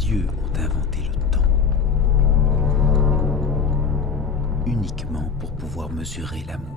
dieux ont inventé le temps, uniquement pour pouvoir mesurer l'amour.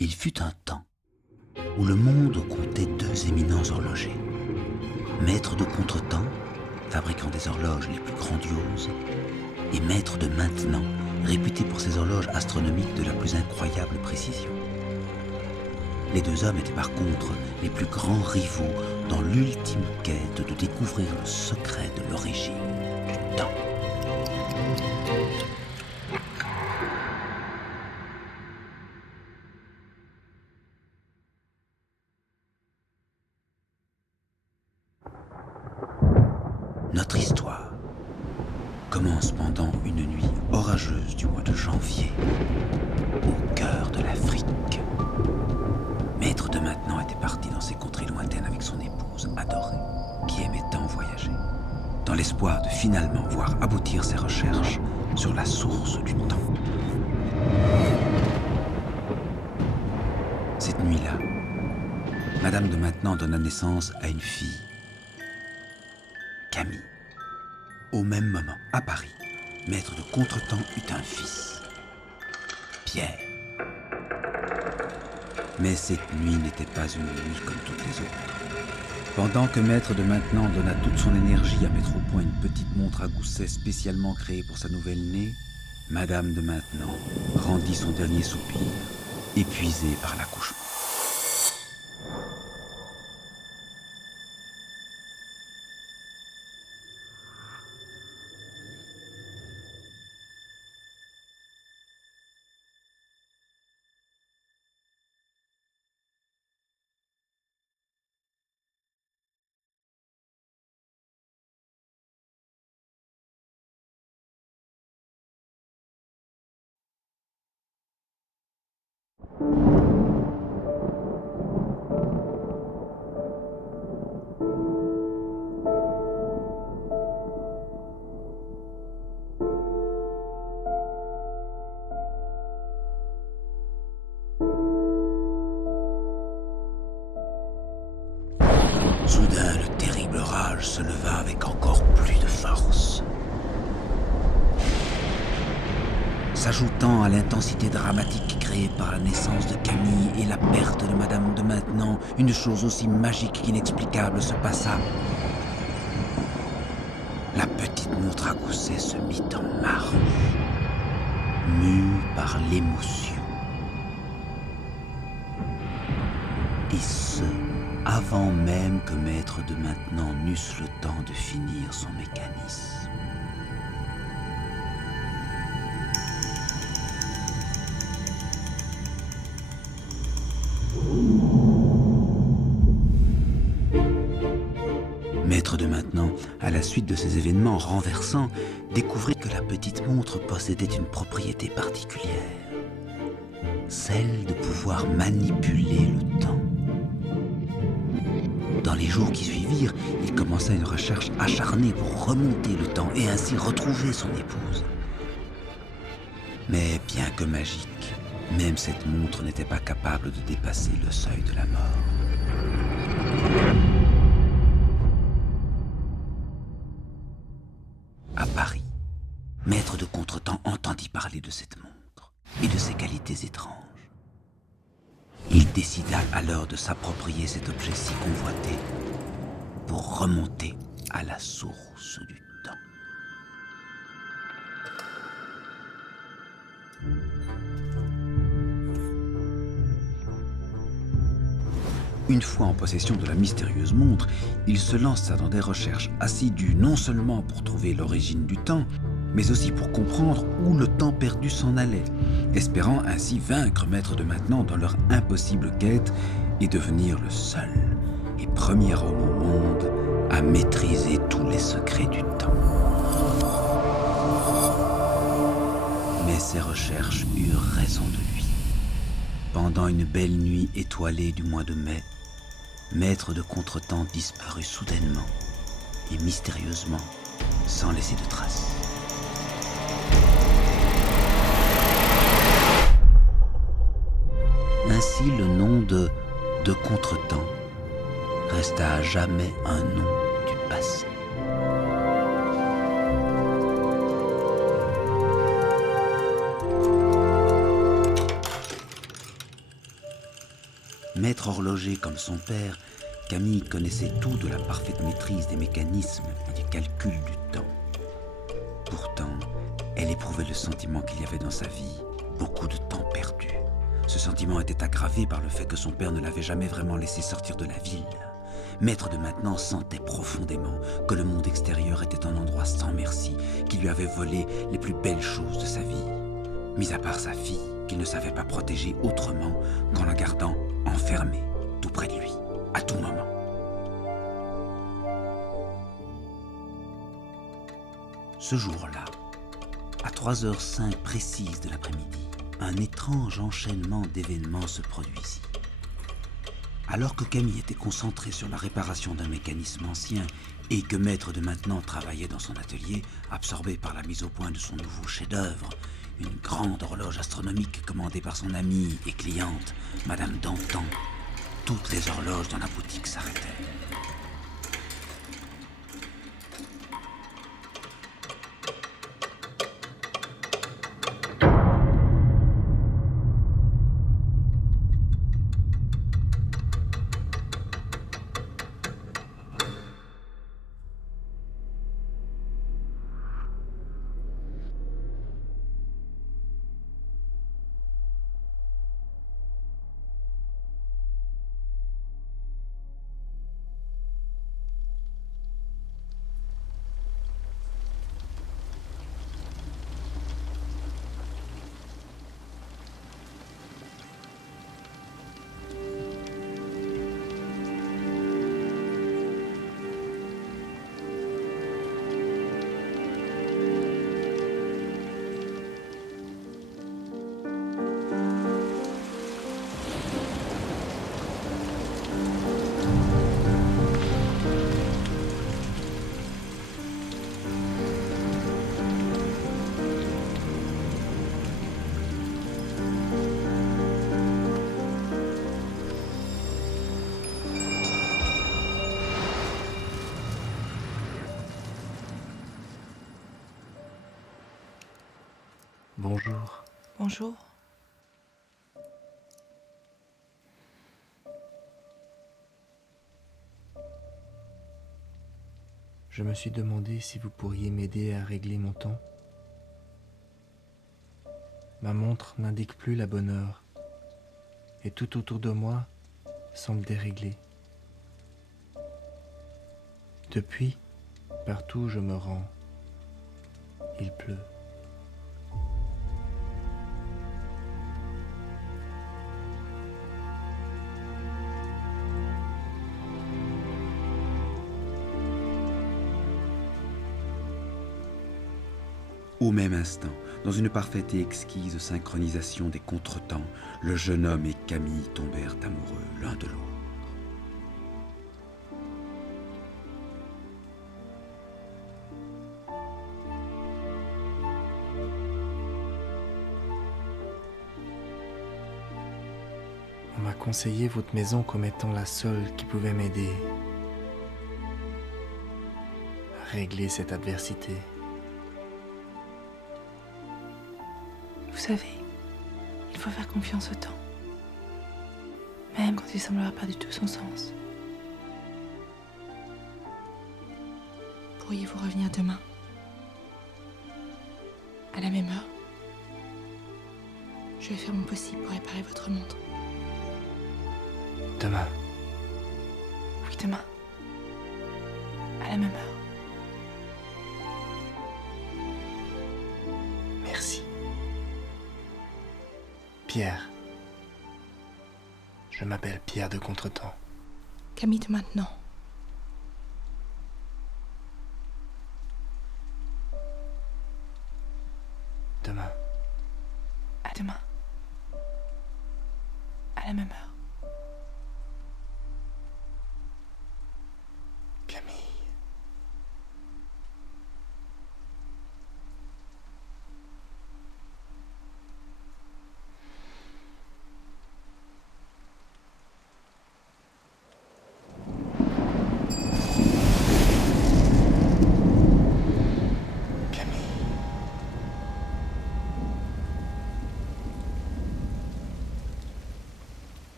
Il fut un temps où le monde comptait deux éminents horlogers, maître de contretemps, fabricant des horloges les plus grandioses, et maître de maintenant, réputé pour ses horloges astronomiques de la plus incroyable précision. Les deux hommes étaient par contre les plus grands rivaux dans l'ultime quête de découvrir le secret de l'origine du temps. Notre histoire commence pendant une nuit orageuse du mois de janvier, au cœur de l'Afrique. Maître de maintenant était parti dans ces contrées lointaines avec son épouse adorée, qui aimait tant voyager, dans l'espoir de finalement voir aboutir ses recherches sur la source du temps. Cette nuit-là, Madame de Maintenon donna naissance à une fille, Camille. Au même moment, à Paris, Maître de Contretemps eut un fils, Pierre. Mais cette nuit n'était pas une nuit comme toutes les autres. Pendant que Maître de Maintenon donna toute son énergie à mettre au point une petite montre à gousset spécialement créée pour sa nouvelle-née, Madame de Maintenon rendit son dernier soupir, épuisée par l'accouchement. se leva avec encore plus de force. S'ajoutant à l'intensité dramatique créée par la naissance de Camille et la perte de Madame de Maintenon, une chose aussi magique qu'inexplicable se passa. La petite montre à gousset se mit en marche, mue par l'émotion. Et ce, avant même que Maître de Maintenon n'eusse le temps de finir son mécanisme. Maître de Maintenon, à la suite de ces événements renversants, découvrit que la petite montre possédait une propriété particulière, celle de pouvoir manipuler le temps. Dans les jours qui suivirent, il commença une recherche acharnée pour remonter le temps et ainsi retrouver son épouse. Mais bien que magique, même cette montre n'était pas capable de dépasser le seuil de la mort. À Paris, Maître de Contretemps entendit parler de cette montre et de ses qualités étranges. Il décida alors de s'approprier cet objet si convoité pour remonter à la source du temps. Une fois en possession de la mystérieuse montre, il se lança dans des recherches assidues non seulement pour trouver l'origine du temps, mais aussi pour comprendre où le temps perdu s'en allait, espérant ainsi vaincre Maître de Maintenon dans leur impossible quête et devenir le seul et premier homme au monde à maîtriser tous les secrets du temps. Mais ses recherches eurent raison de lui. Pendant une belle nuit étoilée du mois de mai, Maître de Contretemps disparut soudainement et mystérieusement, sans laisser de traces. Ainsi, le nom de Contretemps resta à jamais un nom du passé. Maître horloger comme son père, Camille connaissait tout de la parfaite maîtrise des mécanismes et du calcul du temps. Pourtant, elle éprouvait le sentiment qu'il y avait dans sa vie beaucoup de temps perdu. Ce sentiment était aggravé par le fait que son père ne l'avait jamais vraiment laissé sortir de la ville. Maître de Maintenon sentait profondément que le monde extérieur était un endroit sans merci, qui lui avait volé les plus belles choses de sa vie, mis à part sa fille, qu'il ne savait pas protéger autrement qu'en la gardant enfermée, tout près de lui, à tout moment. Ce jour-là, à 3h05 précises de l'après-midi, un étrange enchaînement d'événements se produisit. Alors que Camille était concentrée sur la réparation d'un mécanisme ancien et que Maître de Maintenon travaillait dans son atelier, absorbé par la mise au point de son nouveau chef-d'œuvre, une grande horloge astronomique commandée par son amie et cliente, Madame Dantan, toutes les horloges dans la boutique s'arrêtèrent. Bonjour. Bonjour. Je me suis demandé si vous pourriez m'aider à régler mon temps. Ma montre n'indique plus la bonne heure, et tout autour de moi semble déréglé. Depuis, partout où je me rends, il pleut. Au même instant, dans une parfaite et exquise synchronisation des contretemps, le jeune homme et Camille tombèrent amoureux l'un de l'autre. On m'a conseillé votre maison comme étant la seule qui pouvait m'aider à régler cette adversité. Vous savez, il faut faire confiance au temps. Même quand il semble avoir perdu tout son sens. Pourriez-vous revenir demain? À la même heure? Je vais faire mon possible pour réparer votre montre. Demain. Oui, demain. À la même heure. Merci. Pierre. Je m'appelle Pierre de Contretemps. Camille de maintenant. Demain. À demain. À la même heure. Camille.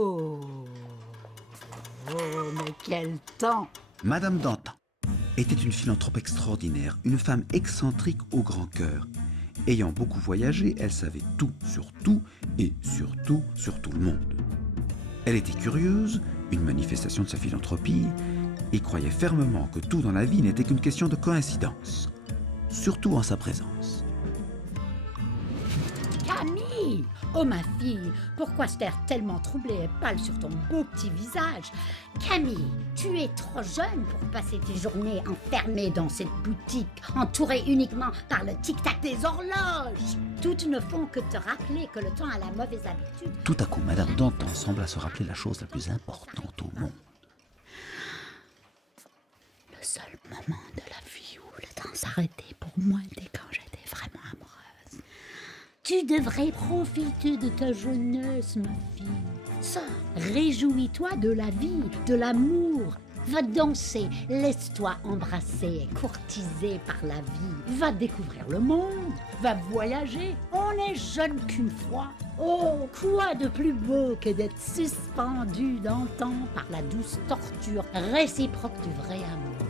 Oh, mais quel temps! Madame Dantan était une philanthrope extraordinaire, une femme excentrique au grand cœur. Ayant beaucoup voyagé, elle savait tout sur tout et surtout sur tout le monde. Elle était curieuse, une manifestation de sa philanthropie, et croyait fermement que tout dans la vie n'était qu'une question de coïncidence, surtout en sa présence. Camille! Oh ma fille, pourquoi cet air tellement troublé et pâle sur ton beau petit visage? Camille, tu es trop jeune pour passer tes journées enfermée dans cette boutique, entourée uniquement par le tic-tac des horloges. Toutes ne font que te rappeler que le temps a la mauvaise habitude. Tout à coup, Madame Dantan sembla se rappeler la chose la plus importante au monde. Le seul moment de la vie où le temps s'arrêtait pour moi était quand j'étais vraiment amoureuse. Tu devrais profiter de ta jeunesse, ma fille. Sors, réjouis-toi de la vie, de l'amour. Va danser, laisse-toi embrasser et courtiser par la vie. Va découvrir le monde, va voyager. On n'est jeune qu'une fois. Oh, quoi de plus beau que d'être suspendu dans le temps par la douce torture réciproque du vrai amour.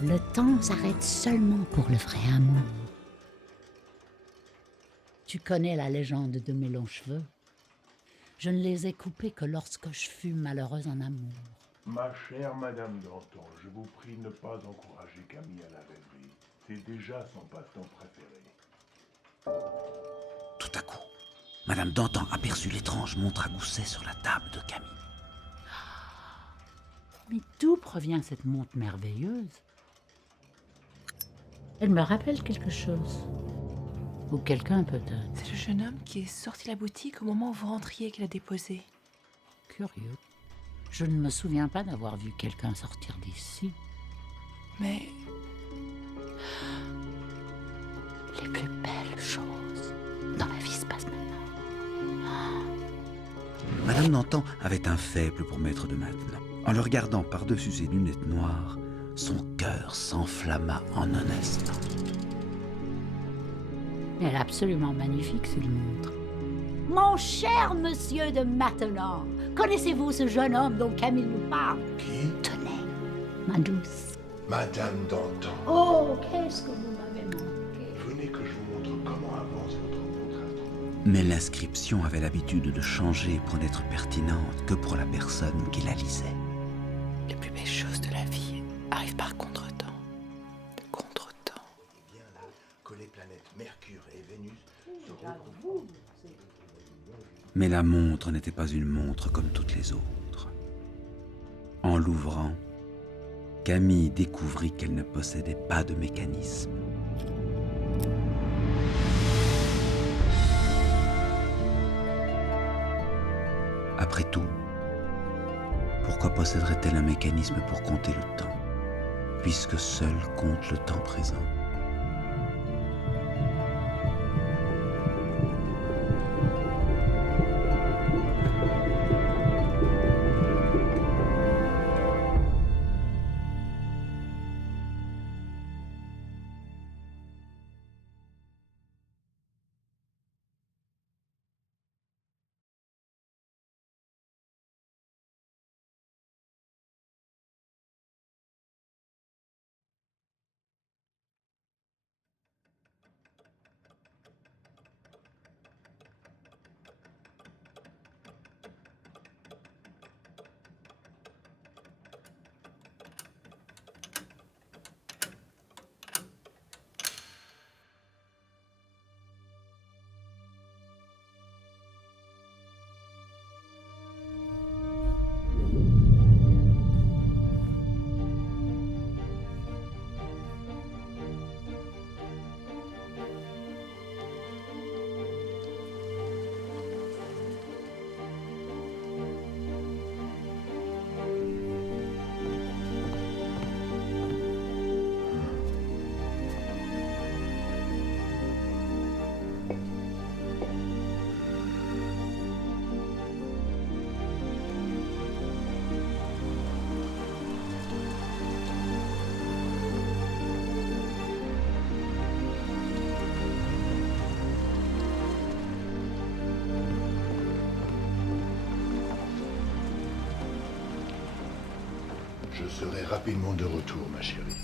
Le temps s'arrête seulement pour le vrai amour. Tu connais la légende de mes longs cheveux. Je ne les ai coupés que lorsque je fus malheureuse en amour. Ma chère Madame Dantan, je vous prie de ne pas encourager Camille à la rêverie. C'est déjà son passe-temps préféré. Tout à coup, Madame Dantan aperçut l'étrange montre à gousset sur la table de Camille. Mais d'où provient cette montre merveilleuse? Elle me rappelle quelque chose. Ou quelqu'un peut-être. C'est le jeune homme qui est sorti de la boutique au moment où vous rentriez et qui l'a déposé. Curieux. Je ne me souviens pas d'avoir vu quelqu'un sortir d'ici. Mais Les plus belles choses Madame Dantan avait un faible pour Maître de Maintenon. En le regardant par-dessus ses lunettes noires, son cœur s'enflamma en un instant. Elle est absolument magnifique, cette montre. Mon cher monsieur de Maintenon, connaissez-vous ce jeune homme dont Camille nous parle? Qui? Tenez, ma douce. Madame Dantan. Oh, qu'est-ce que vous m'avez manqué. Venez que je vous montre comment avance votre montre astronome. Mais l'inscription avait l'habitude de changer pour n'être pertinente que pour la personne qui la lisait. Les plus belles choses de la vie arrivent par contretemps. Contretemps. Et bien là que les planètes Mercure et Vénus se retrouvent. Mais la montre n'était pas une montre comme toutes les autres. En l'ouvrant, Camille découvrit qu'elle ne possédait pas de mécanisme. Après tout, pourquoi posséderait-elle un mécanisme pour compter le temps, puisque seul compte le temps présent ? Je serai rapidement de retour, ma chérie.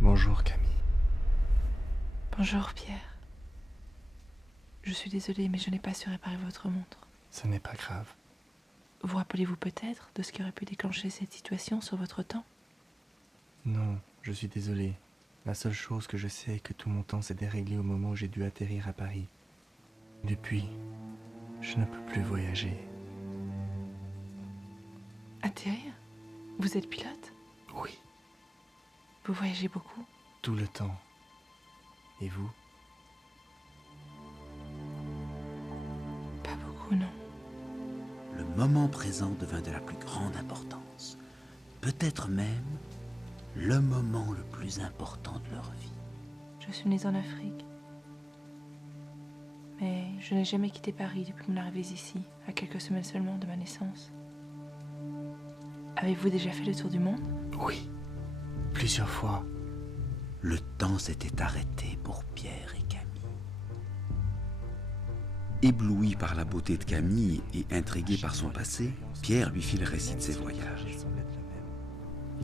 Bonjour Camille. Bonjour Pierre. Je suis désolée, mais je n'ai pas su réparer votre montre. Ce n'est pas grave. Vous rappelez-vous peut-être de ce qui aurait pu déclencher cette situation sur votre temps? Non, je suis désolé. La seule chose que je sais est que tout mon temps s'est déréglé au moment où j'ai dû atterrir à Paris. Depuis, je ne peux plus voyager. Atterrir? Vous êtes pilote? Oui, Vous voyagez beaucoup? tout le temps. Et vous? Pas beaucoup, non. Le moment présent devint de la plus grande importance, peut-être même le moment le plus important de leur vie. Je suis née en Afrique. Mais je n'ai jamais quitté Paris depuis mon arrivée ici, à quelques semaines seulement de ma naissance. Avez-vous déjà fait le tour du monde? Oui, plusieurs fois. Le temps s'était arrêté pour Pierre et Camille. Ébloui par la beauté de Camille et intrigué par son passé, Pierre lui fit le récit de ses voyages.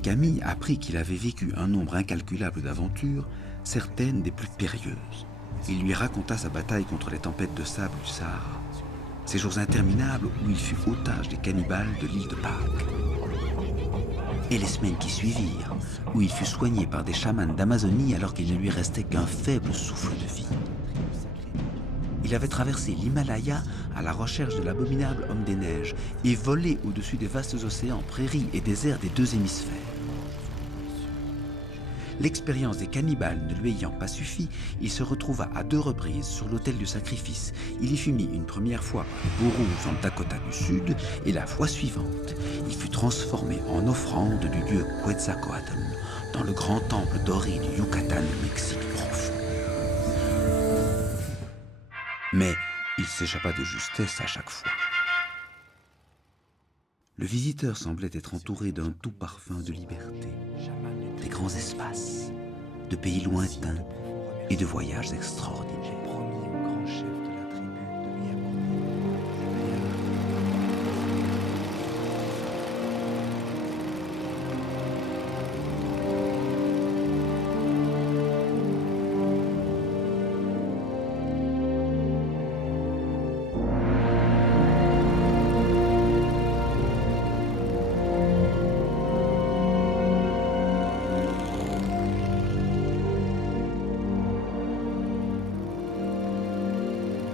Camille apprit qu'il avait vécu un nombre incalculable d'aventures, certaines des plus périlleuses. Il lui raconta sa bataille contre les tempêtes de sable du Sahara, ces jours interminables où il fut otage des cannibales de l'île de Pâques, et les semaines qui suivirent, où il fut soigné par des chamans d'Amazonie alors qu'il ne lui restait qu'un faible souffle de vie. Il avait traversé l'Himalaya à la recherche de l'abominable homme des neiges et volé au-dessus des vastes océans, prairies et déserts des deux hémisphères. L'expérience des cannibales ne lui ayant pas suffi, il se retrouva à 2 reprises sur l'autel du sacrifice. Il y fut mis une première fois par les Bourous dans le Dakota du Sud, et la fois suivante, il fut transformé en offrande du dieu Quetzalcoatl dans le grand temple doré du Yucatan, le Mexique profond. Mais il s'échappa de justesse à chaque fois. Le visiteur semblait être entouré d'un doux parfum de liberté, des grands espaces, de pays lointains et de voyages extraordinaires. J'ai promis au grand chef de la tribu de lui apporter.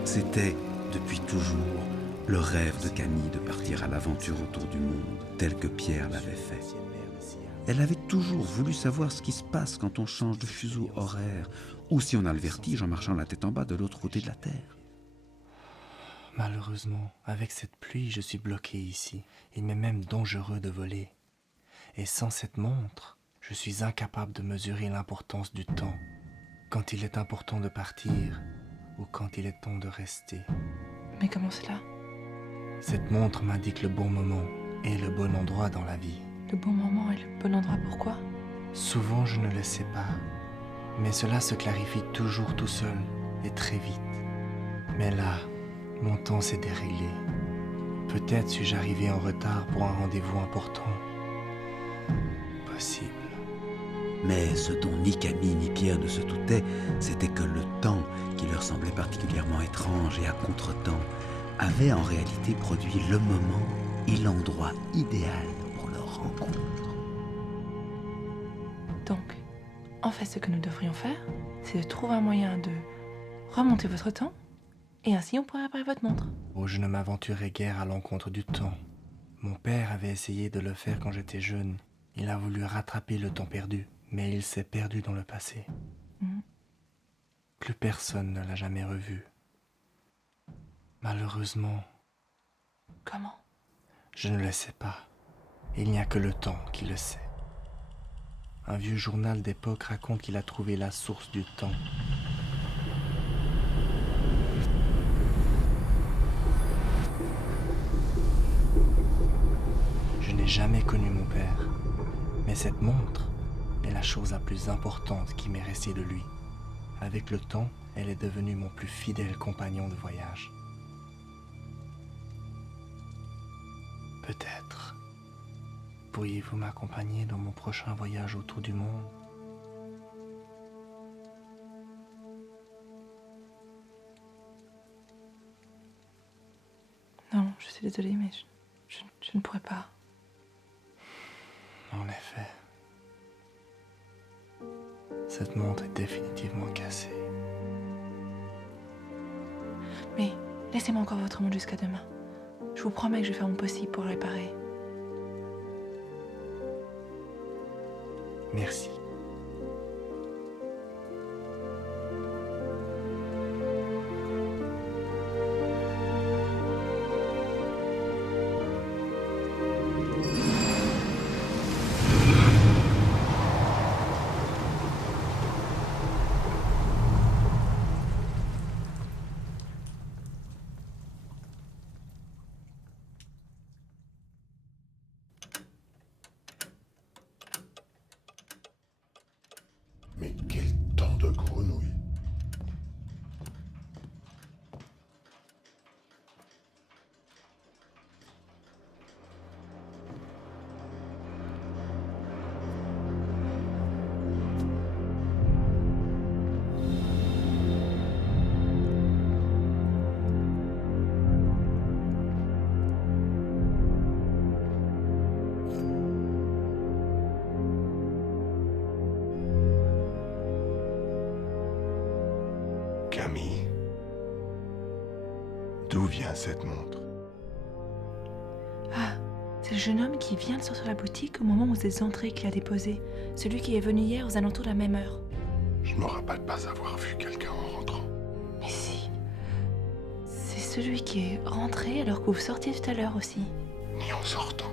C'était, depuis toujours, le rêve de Camille de partir à l'aventure autour du monde, tel que Pierre l'avait fait. Elle avait toujours voulu savoir ce qui se passe quand on change de fuseau horaire, ou si on a le vertige en marchant la tête en bas de l'autre côté de la Terre. Malheureusement, avec cette pluie, je suis bloqué ici. Il m'est même dangereux de voler. Et sans cette montre, je suis incapable de mesurer l'importance du temps. Quand il est important de partir, ou quand il est temps de rester. Mais comment cela? Cette montre m'indique le bon moment et le bon endroit dans la vie. Le bon moment et le bon endroit, pourquoi? Souvent, je ne le sais pas, mais cela se clarifie toujours tout seul et très vite. Mais là, mon temps s'est déréglé. Peut-être suis-je arrivé en retard pour un rendez-vous important. Possible. Mais ce dont ni Camille ni Pierre ne se doutaient, c'était que le temps, qui leur semblait particulièrement étrange et à contre-temps, avait en réalité produit le moment et l'endroit idéal pour leur rencontre. Donc, en fait, ce que nous devrions faire, c'est de trouver un moyen de remonter votre temps, et ainsi on pourrait réparer votre montre. Oh, je ne m'aventurerai guère à l'encontre du temps. Mon père avait essayé de le faire quand j'étais jeune. Il a voulu rattraper le temps perdu, mais il s'est perdu dans le passé. Plus personne ne l'a jamais revu. Malheureusement, Comment? je ne le sais pas. Il n'y a que le temps qui le sait. Un vieux journal d'époque raconte qu'il a trouvé la source du temps. Je n'ai jamais connu mon père, mais cette montre est la chose la plus importante qui m'est restée de lui. Avec le temps, elle est devenue mon plus fidèle compagnon de voyage. Peut-être pourriez-vous m'accompagner dans mon prochain voyage autour du monde? Non, je suis désolée, mais je ne pourrais pas. En effet, cette montre est définitivement cassée. Mais laissez-moi encore votre montre jusqu'à demain. Je vous promets que je vais faire mon possible pour le réparer. Merci. Mais quel temps de grenouille! Camille, d'où vient cette montre? Ah, c'est le jeune homme qui vient de sortir de la boutique au moment où vous êtes entré qui l'a déposé. Celui qui est venu hier aux alentours de la même heure. Je me rappelle pas avoir vu quelqu'un en rentrant. Mais si. C'est celui qui est rentré alors que vous sortiez tout à l'heure aussi. Ni en sortant.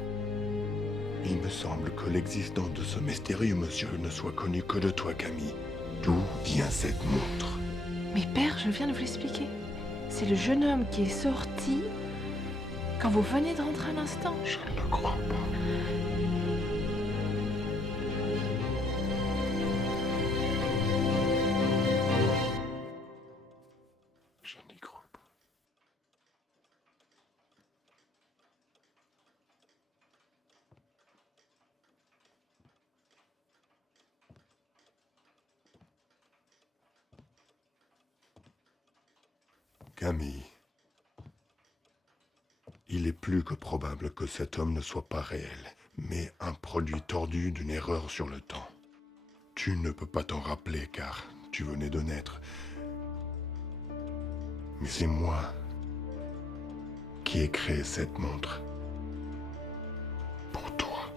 Il me semble que l'existence de ce mystérieux monsieur ne soit connue que de toi, Camille. D'où vient cette montre? Mais père, je viens de vous l'expliquer. C'est le jeune homme qui est sorti quand vous venez de rentrer à l'instant. Je ne le crois pas. Je n'y crois pas. Camille, il est plus que probable que cet homme ne soit pas réel, mais un produit tordu d'une erreur sur le temps. Tu ne peux pas t'en rappeler car tu venais de naître. Mais c'est moi qui ai créé cette montre. Pour toi.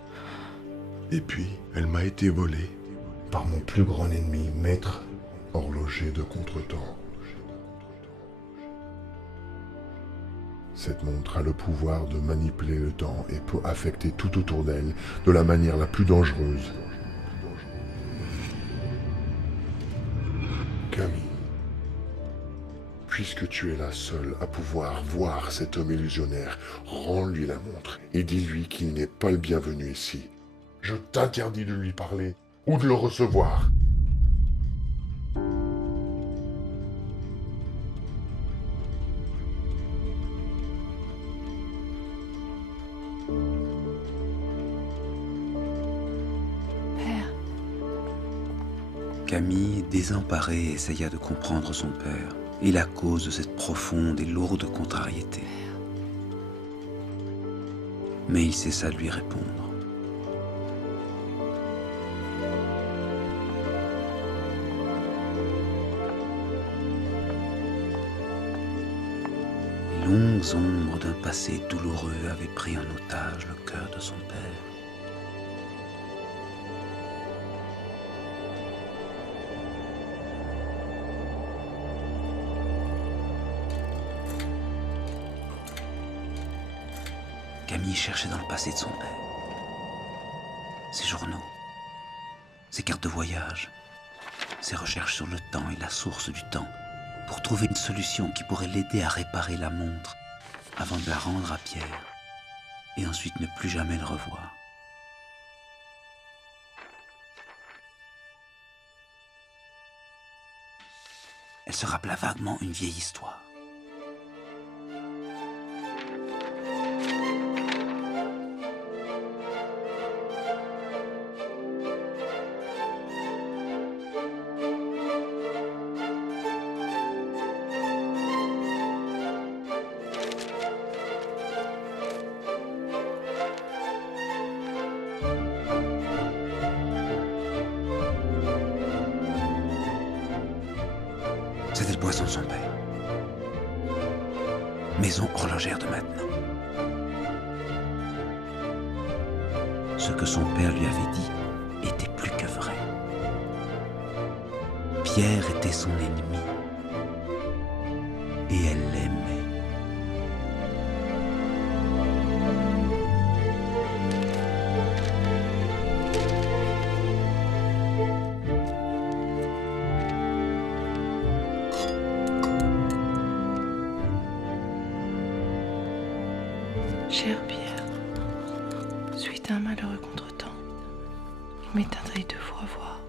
Et puis, elle m'a été volée par mon plus grand ennemi, maître horloger de contretemps. Cette montre a le pouvoir de manipuler le temps et peut affecter tout autour d'elle de la manière la plus dangereuse. Camille, puisque tu es la seule à pouvoir voir cet homme illusionnaire, rends-lui la montre et dis-lui qu'il n'est pas le bienvenu ici. Je t'interdis de lui parler ou de le recevoir. Père, Camille, désemparée, essaya de comprendre son père et la cause de cette profonde et lourde contrariété. Mais il cessa de lui répondre. Les longues ombres d'un passé douloureux avaient pris en otage le cœur de son père. Camille cherchait dans le passé de son père. Ses journaux, ses cartes de voyage, ses recherches sur le temps et la source du temps, pour trouver une solution qui pourrait l'aider à réparer la montre avant de la rendre à Pierre et ensuite ne plus jamais le revoir. Elle se rappela vaguement une vieille histoire. C'était le poisson de son père. Maison horlogère de maintenant. Ce que son père lui avait dit était plus que vrai. Pierre était son ennemi. Et elle l'aimait. cher Pierre, suite à un malheureux contretemps, il m'est interdit de vous revoir.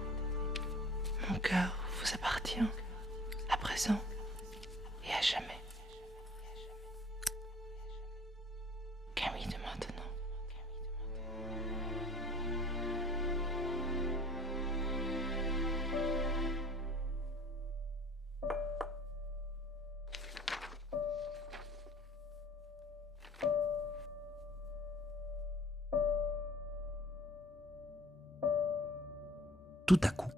Mon cœur vous appartient, à présent et à jamais. Camille de maintenant. Tout à coup,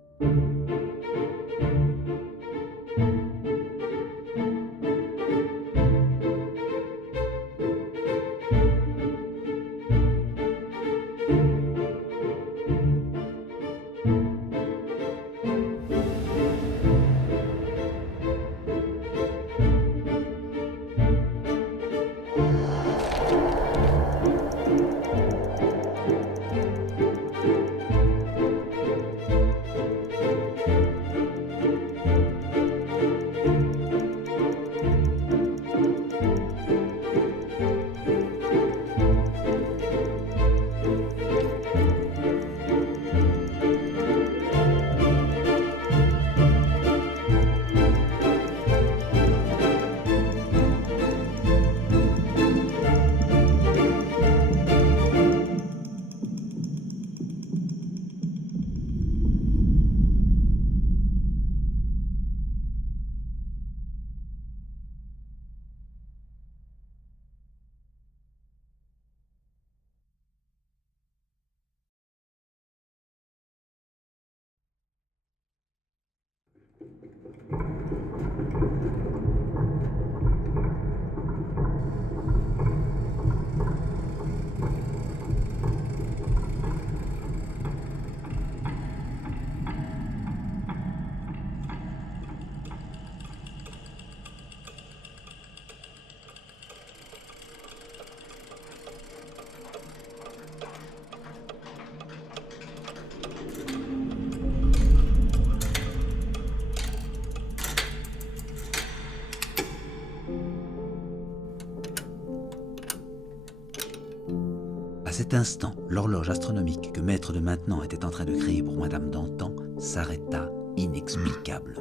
À cet instant, l'horloge astronomique que Maître de Maintenant était en train de créer pour Madame d'Antan s'arrêta inexplicablement.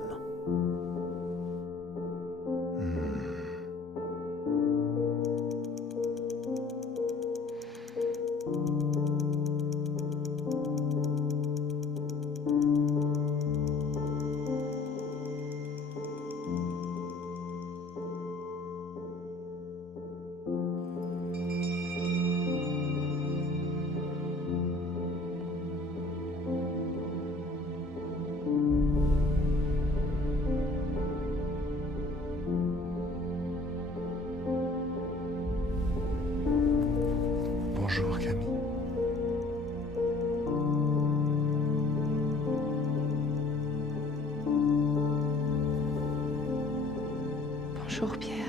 Bonjour Camille. Bonjour Pierre.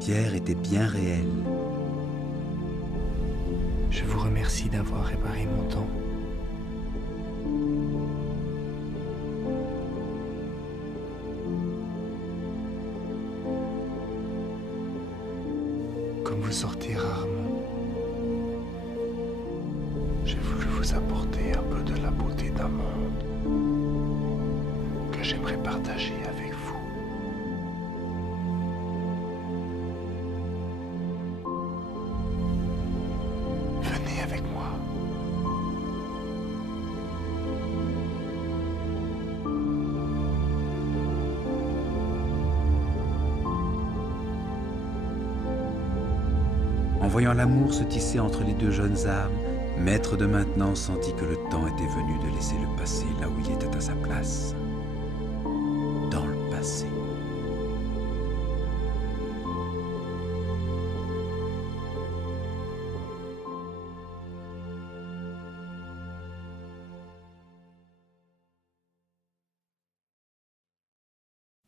Pierre était bien réel. Je vous remercie d'avoir réparé mon temps. Comme vous sortez rarement, j'ai voulu vous apporter un peu de la beauté d'un monde que j'aimerais partager avec vous. Venez avec moi. En voyant l'amour se tisser entre les deux jeunes âmes, Maître de Maintenant sentit que le temps était venu de laisser le passé là où il était à sa place. Dans le passé.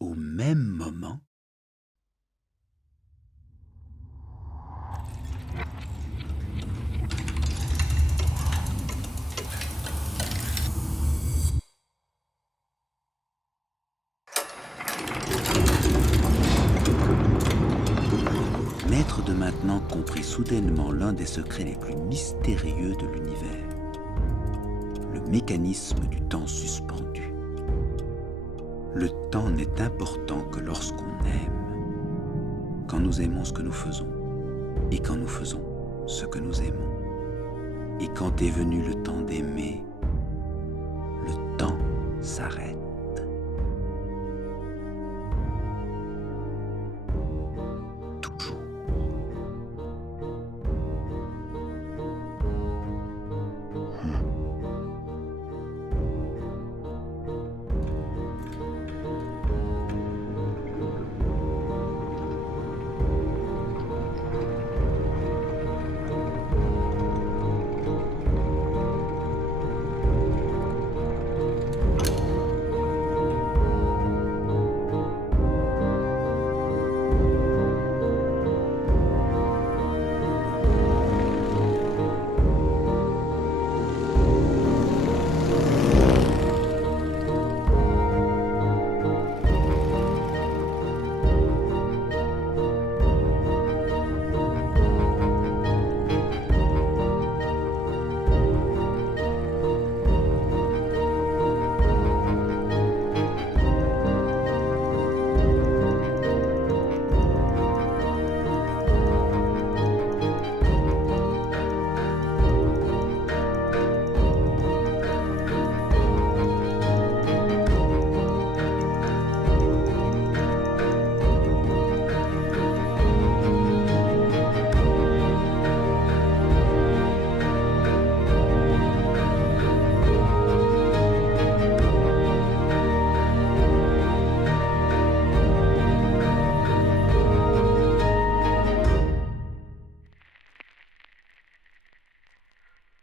Au même moment, Maître de Maintenant comprit soudainement l'un des secrets les plus mystérieux de l'univers, le mécanisme du temps suspendu. Le temps n'est important que lorsqu'on aime, quand nous aimons ce que nous faisons, et quand nous faisons ce que nous aimons. Et quand est venu le temps d'aimer, le temps s'arrête. Toujours.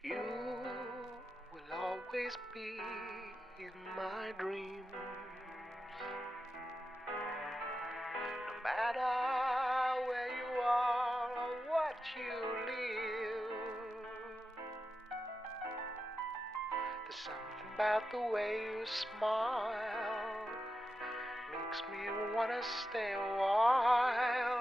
You will always be in my dreams, no matter where you are or what you live. There's something about the way you smile, makes me wanna stay a while.